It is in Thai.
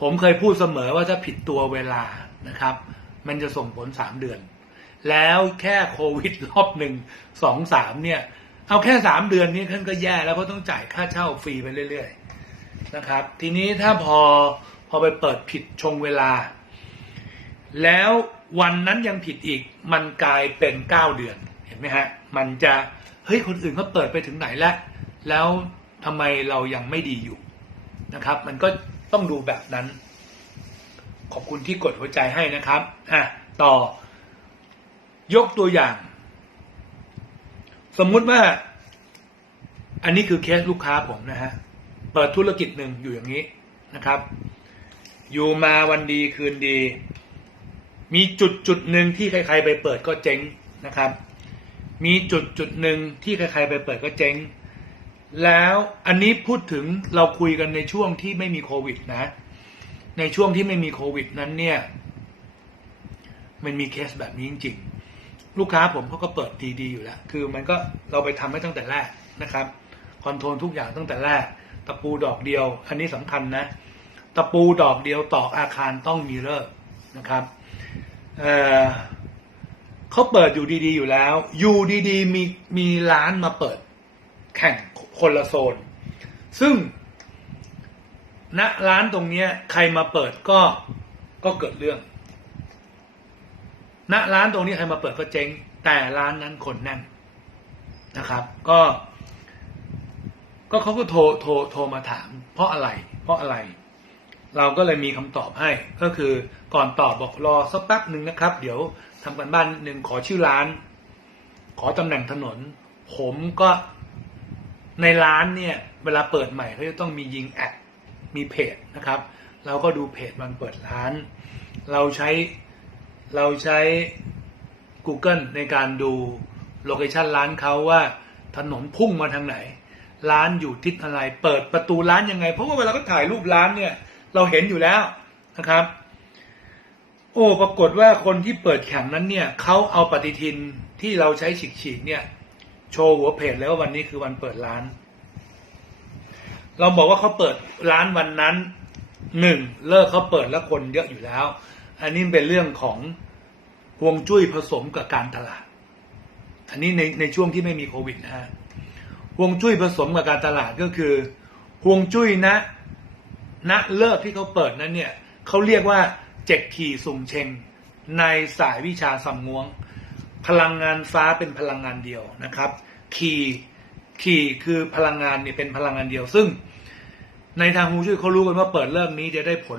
ผมเคยพูดเสมอว่าถ้าผิดตัวเวลานะครับ มันจะส่งผลสามเดือน แล้วแค่โควิดรอบหนึ่งสองสามเนี่ย เอาแค่สามเดือนนี้ท่านก็แย่แล้วเพราะต้องจ่ายค่าเช่าฟรีไปเรื่อยๆนะครับ ทีนี้ถ้าพอพอไปเปิดผิดชงเวลา แล้ววันนั้นยังผิดอีกมันกลายเป็นเก้าเดือนเห็นไหมฮะมันจะเฮ้ยคนอื่นเขาเปิดไปถึงไหนแล้ว แล้วทำไมเรายังไม่ดีอยู่นะครับ มันก็ ต้องดูแบบนั้น ขอบคุณที่กดหัวใจให้นะครับอะต่อยกตัวอย่าง สมมุติว่า อันนี้คือเคสลูกค้าผมนะฮะเปิดธุรกิจหนึ่งอยู่อย่างนี้นะครับ อยู่มาวันดีคืนดี มีจุดจุดหนึ่งที่ใคร ๆ ไปเปิดก็เจ๊งนะครับ มีจุดจุดหนึ่งที่ใคร ๆ ไปเปิดก็เจ๊ง แล้วอันนี้พูดถึงเราคุยกันในช่วงที่ไม่มีโควิดนะ ในช่วงที่ไม่มีโควิดนั้นเนี่ยมันมีเคสแบบนี้จริงๆ ลูกค้าผมเขาก็เปิดดีๆอยู่แล้ว คือมันก็เราไปทำให้ตั้งแต่แรกนะครับ คอนโทรลทุกอย่างตั้งแต่แรก ตะปูดอกเดียว อันนี้สำคัญนะ ตะปูดอกเดียวตอกอาคารต้องมีเลิกนะครับเเขาเปิดอยู่ดีๆอยู่แล้ว อยู่ดีๆมีมีร้านมาเปิด แข่งคนละโซน ซึ่งณร้านตรงเนี้ย ใครมาเปิดก็ก็เกิดเรื่องณร้านตรงนี้ใครมาเปิดก็เจ๊ง แต่ร้านนั้นคนแน่นนะครับ ก็ ก็เขาก็โทรโทรโทรมาถาม เพราะอะไร เพราะอะไร เราก็เลยมีคำตอบให้ ก็คือก่อนตอบบอกรอสักแป๊บหนึ่งนะครับ เดี๋ยวทำกันบ้านนิดนึงขอชื่อร้าน ขอตำแหน่งถนน ผมก็ ในร้านเนี่ยเวลาเปิดใหม่เขาจะต้องมียิงแอดมีเพจนะครับ เราก็ดูเพจมันเปิดร้าน เราใช้เราใช้ Google ในการดูโลเคชันร้านเขาว่าถนนพุ่งมาทางไหน ร้านอยู่ทิศอะไร เปิดประตูร้านยังไง เพราะว่าเวลาเขาถ่ายรูปร้านเนี่ย เราเห็นอยู่แล้วนะครับ โอ้ปรากฏว่าคนที่เปิดแข่งนั้นเนี่ยเขาเอาปฏิทินที่เราใช้ฉีกๆเนี่ย โชว์หัวเพจแล้ววันนี้คือวันเปิดร้าน เราบอกว่าเขาเปิดร้านวันนั้นหนึ่งเลิกเขาเปิดแล้วคนเยอะอยู่แล้ว อันนี้เป็นเรื่องของฮวงจุ้ยผสมกับการตลาด อันนี้ในในช่วงที่ไม่มีโควิดนะฮะฮวงจุ้ยผสมกับการตลาดก็คือฮวงจุ้ยนะณเลิกที่เขาเปิดนั้นเนี่ยเขาเรียกว่าเจ็กขี่สุ่มเชงในสายวิชาสัมงวง พลังงานฟ้าเป็นพลังงานเดียวนะครับขี่ขี่คือพลังงานเนี่ยเป็นพลังงานเดียว ซึ่งในทางฮวงจุ้ยเขารู้กันว่าเปิดเลิกนี้จะได้ผล